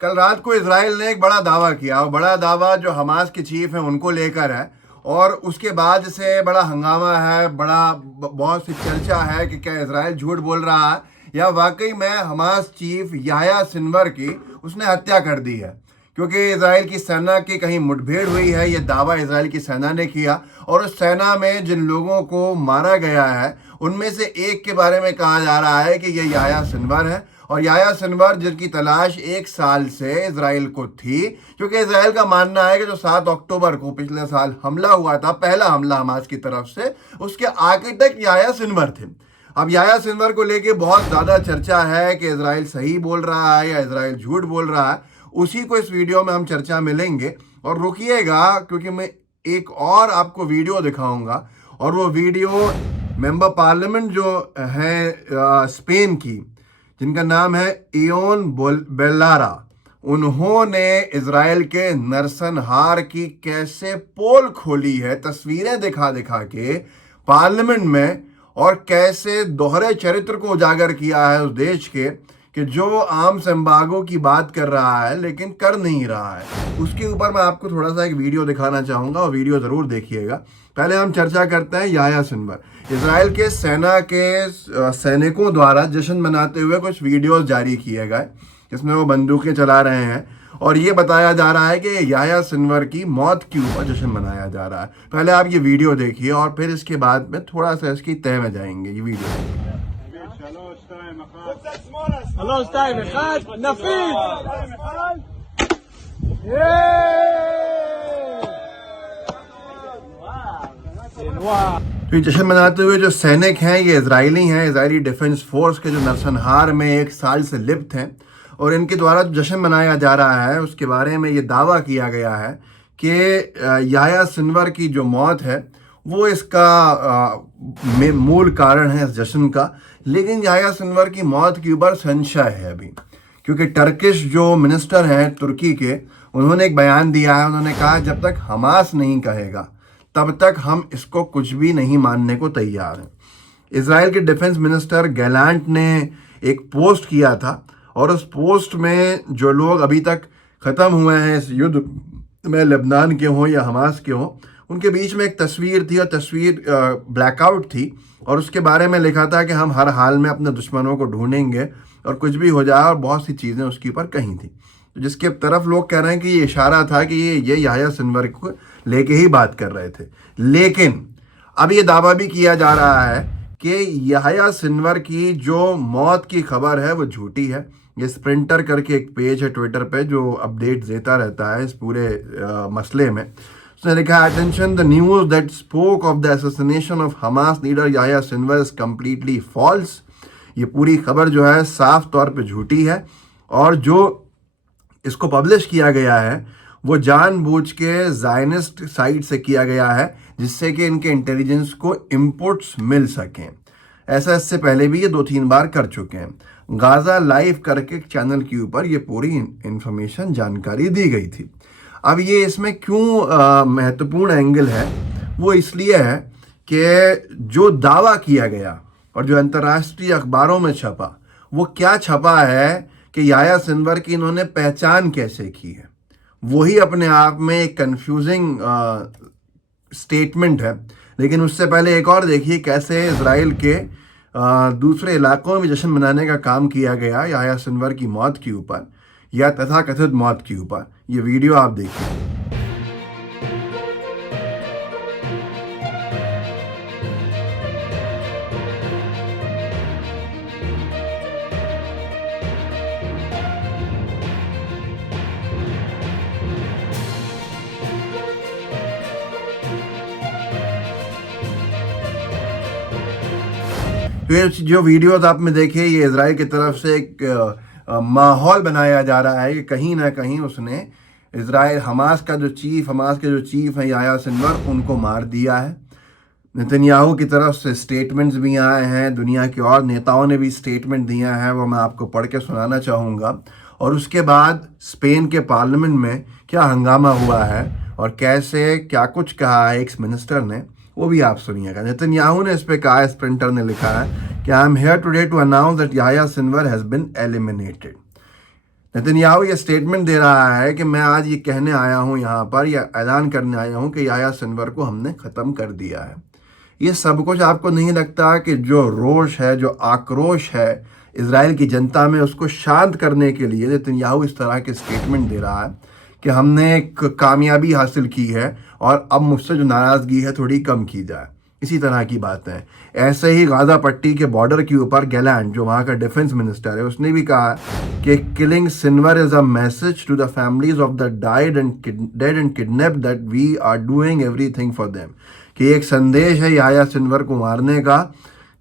कल रात को इजराइल ने एक बड़ा दावा किया और बड़ा दावा जो हमास के चीफ हैं उनको लेकर है। और उसके बाद से बड़ा हंगामा है, बहुत सी चर्चा है कि क्या इजराइल झूठ बोल रहा है या वाकई में हमास चीफ याह्या सिनवर की उसने हत्या कर दी है। क्योंकि इजराइल की सेना की कहीं मुठभेड़ हुई है, ये दावा इजराइल की सेना ने किया। और उस सेना में जिन लोगों को मारा गया है उनमें से एक के बारे में कहा जा रहा है कि ये याह्या सिनवर है। और याह्या सिनवर जिनकी तलाश 1 साल से इजराइल को थी, क्योंकि इजराइल का मानना है कि जो 7 अक्टूबर को पिछले साल हमला हुआ था, पहला हमला हमास की तरफ से, उसके आर्किटेक्ट याह्या सिनवर थे। अब याह्या सिनवर को लेके बहुत ज़्यादा चर्चा है कि इजराइल सही बोल रहा है या इजराइल झूठ बोल रहा है। उसी को इस वीडियो में हम चर्चा में लेंगे। और रुकिएगा, क्योंकि मैं एक और आपको वीडियो दिखाऊंगा, और वो वीडियो मेंबर पार्लियामेंट जो है स्पेन की, जिनका नाम है इयोन बेलारा, उन्होंने इजराइल के नरसंहार की कैसे पोल खोली है तस्वीरें दिखा दिखा के पार्लियामेंट में, और कैसे दोहरे चरित्र को उजागर किया है उस देश के कि जो आर्म्स एम्बार्गो की बात कर रहा है लेकिन कर नहीं रहा है। उसके ऊपर मैं आपको थोड़ा सा एक वीडियो दिखाना चाहूँगा और वीडियो ज़रूर देखिएगा। पहले हम चर्चा करते हैं याह्या सिनवर। इजराइल के सेना के सैनिकों द्वारा जश्न मनाते हुए कुछ वीडियोस जारी किए गए जिसमें वो बंदूकें चला रहे हैं और ये बताया जा रहा है कि याह्या सिनवर की मौत के ऊपर जश्न मनाया जा रहा है। पहले आप ये वीडियो देखिए और फिर इसके बाद में थोड़ा सा इसकी तह में जाएंगे। ये वीडियो שלוש, שתיים, אחד, נפיל! तो ये जश्न मनाते हुए जो सैनिक हैं ये इजरायली हैं, इजरायली डिफेंस फोर्स के जो नरसंहार में 1 साल से लिप्त हैं। और इनके द्वारा जो जश्न मनाया जा रहा है उसके बारे में ये दावा किया गया है कि याह्या सिनवर की जो मौत है वो इसका मूल कारण है इस जश्न का। लेकिन याह्या सिनवर की मौत के ऊपर संशय है अभी, क्योंकि टर्किश जो मिनिस्टर हैं तुर्की के, उन्होंने एक बयान दिया है। उन्होंने कहा जब तक हमास नहीं कहेगा तब तक हम इसको कुछ भी नहीं मानने को तैयार हैं। इजराइल के डिफेंस मिनिस्टर गैलांट ने एक पोस्ट किया था और उस पोस्ट में जो लोग अभी तक ख़त्म हुए हैं इस युद्ध में, लेबनान के हों या हमास के हों, उनके बीच में एक तस्वीर थी और तस्वीर ब्लैकआउट थी और उसके बारे में लिखा था कि हम हर हाल में अपने दुश्मनों को ढूंढेंगे और कुछ भी हो जाए, और बहुत सी चीज़ें उसके ऊपर कही थी। तो जिसके तरफ लोग कह रहे हैं कि ये इशारा था कि ये याह्या सिनवर को लेके ही बात कर रहे थे। लेकिन अब ये दावा भी किया जा रहा है कि याह्या सिनवर की जो मौत की खबर है वो झूठी है। ये स्प्रिंटर करके एक पेज है ट्विटर पे जो अपडेट देता रहता है इस पूरे मसले में। उसने लिखा, attention, the news that spoke of the assassination of Hamas leader Yahya Sinwar is completely false. ये पूरी खबर जो है साफ तौर पे झूठी है और जो इसको पब्लिश किया गया है वो जानबूझ के ज़ायनिस्ट साइट से किया गया है जिससे कि इनके इंटेलिजेंस को इनपुट्स मिल सकें। ऐसा इससे पहले भी ये 2-3 बार कर चुके हैं। गाज़ा लाइव करके एक चैनल के ऊपर ये पूरी इंफॉर्मेशन जानकारी दी गई थी। अब ये इसमें क्यों महत्वपूर्ण एंगल है, वो इसलिए है कि जो दावा किया गया और जो अंतर्राष्ट्रीय अखबारों में छपा वो क्या छपा है कि याह्या सिनवर की इन्होंने पहचान कैसे की है, वही अपने आप में एक कंफ्यूजिंग स्टेटमेंट है। लेकिन उससे पहले एक और देखिए कैसे इजराइल के दूसरे इलाकों में जश्न मनाने का काम किया गया याह्या सिनवर की मौत के ऊपर या तथाकथित मौत के ऊपर। ये वीडियो आप देखिए। तो ये जो वीडियोस आपने देखे, ये इजराइल की तरफ से एक माहौल बनाया जा रहा है कि कहीं ना कहीं उसने इजराइल हमास के जो चीफ हैं याह्या सिनवर, उनको मार दिया है। नेतन्याहू की तरफ से स्टेटमेंट्स भी आए हैं, दुनिया के और नेताओं ने भी स्टेटमेंट दिया है, वो मैं आपको पढ़ के सुनाना चाहूँगा। और उसके बाद स्पेन के पार्लियामेंट में क्या हंगामा हुआ है और कैसे क्या कुछ कहा है एक्स मिनिस्टर ने, वो भी आप सुनिएगा। नेतन्याहू ने इस पे कहा, स्प्रिंटर ने लिखा है कि I am here today to announce that Yahya Sinwar has been eliminated. Netanyahu ये स्टेटमेंट दे रहा है कि मैं आज ये कहने आया हूँ यहाँ पर, या ऐलान करने आया हूँ कि याह्या सिनवर को हमने ख़त्म कर दिया है। ये सब कुछ आपको नहीं लगता कि जो रोष है, जो आक्रोश है इजराइल की जनता में, उसको शांत करने के लिए नेतन्याहू इस तरह के स्टेटमेंट दे रहा है कि हमने एक कामयाबी हासिल की है और अब मुझसे जो नाराज़गी है थोड़ी कम की जाए। इसी तरह की बातें। ऐसे ही गाज़ा पट्टी के बॉर्डर के ऊपर गैलेंट, जो वहाँ का डिफेंस मिनिस्टर है, उसने भी कहा कि killing Sinwar is a message to the families of the dead and kidnapped that we are doing everything for them. कि एक संदेश है याह्या सिनवर को मारने का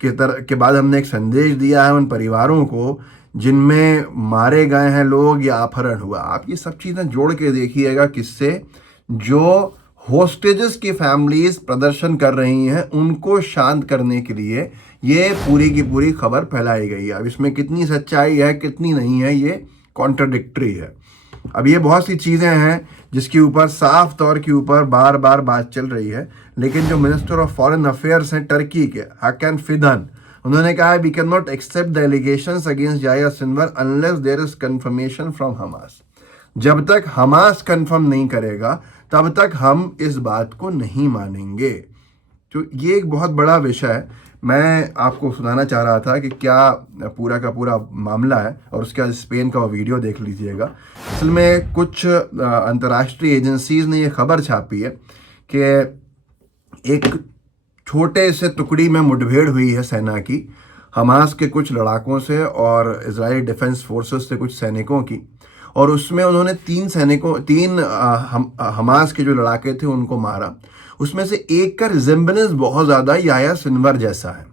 के बाद हमने एक संदेश दिया है उन परिवारों को जिनमें मारे गए हैं लोग या अपहरण हुआ। आप ये सब चीज़ें जोड़ के देखिएगा किससे, जो होस्टेजेस की फैमिलीज प्रदर्शन कर रही हैं उनको शांत करने के लिए ये पूरी की पूरी खबर फैलाई गई है। अब इसमें कितनी सच्चाई है कितनी नहीं है ये कॉन्ट्रडिक्टरी है। अब ये बहुत सी चीज़ें हैं जिसके ऊपर साफ तौर के ऊपर बार बार बात चल रही है, लेकिन जो मिनिस्टर ऑफ फॉरेन अफेयर्स हैं टर्की के, हाकान फिदान, उन्होंने कहा we can not accept the allegations against Yahya Sinwar unless there is confirmation from Hamas. जब तक हमास कंफर्म नहीं करेगा तब तक हम इस बात को नहीं मानेंगे। तो ये एक बहुत बड़ा विषय है। मैं आपको सुनाना चाह रहा था कि क्या पूरा का पूरा मामला है, और उसके बाद स्पेन का वो वीडियो देख लीजिएगा। असल में कुछ अंतर्राष्ट्रीय एजेंसीज ने ये खबर छापी है कि एक छोटे से टुकड़ी में मुठभेड़ हुई है सेना की, हमास के कुछ लड़ाकों से और इजरायली डिफेंस फोर्सेस से कुछ सैनिकों की, और उसमें उन्होंने तीन हमास के जो लड़ाके थे उनको मारा। उसमें से एक का रिजेम्बलेंस बहुत ज़्यादा याह्या सिनवर जैसा है।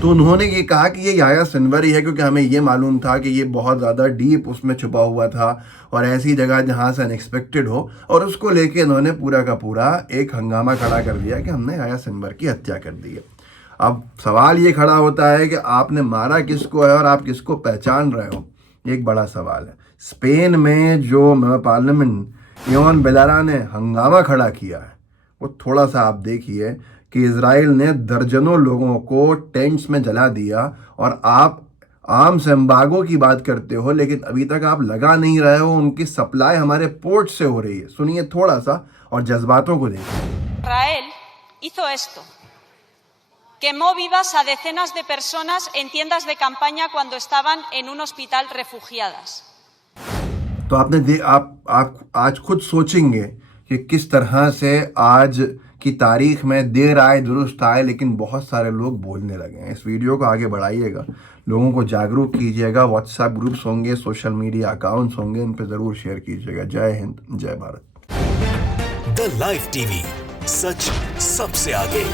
तो उन्होंने ये कहा कि ये याह्या सिनवर ही है, क्योंकि हमें ये मालूम था कि ये बहुत ज़्यादा डीप उसमें छुपा हुआ था और ऐसी जगह जहाँ से अनएक्सपेक्टेड हो, और उसको लेके इन्होंने पूरा का पूरा एक हंगामा खड़ा कर दिया कि हमने याह्या सिनवर की हत्या कर दी है। अब सवाल ये खड़ा होता है कि आपने मारा किसको है और आप किसको पहचान रहे हो, एक बड़ा सवाल है। स्पेन में जो पार्लियामेंट योन बेलारा ने हंगामा खड़ा किया है, वो थोड़ा सा आप देखिए कि इजराइल ने दर्जनों लोगों को टेंट्स में जला दिया, और आप आर्म्स एम्बार्गो की बात करते हो, लेकिन अभी तक आप लगा नहीं रहे हो। उनकी सप्लाई हमारे पोर्ट से हो रही है। सुनिए थोड़ा सा और जज्बातों को देखिए। Israel hizo esto. Quemó vivas a decenas de personas en tiendas de campaña cuando estaban en un hospital refugiadas. तो आपने आप आज खुद सोचेंगे कि किस तरह से आज की तारीख में देर आए दुरुस्त आए, लेकिन बहुत सारे लोग बोलने लगे हैं। इस वीडियो को आगे बढ़ाइएगा, लोगों को जागरूक कीजिएगा। व्हाट्सएप ग्रुप्स होंगे, सोशल मीडिया अकाउंट्स होंगे, इन पे ज़रूर शेयर कीजिएगा। जय हिंद, जय भारत। द लाइव टीवी, सच सबसे आगे।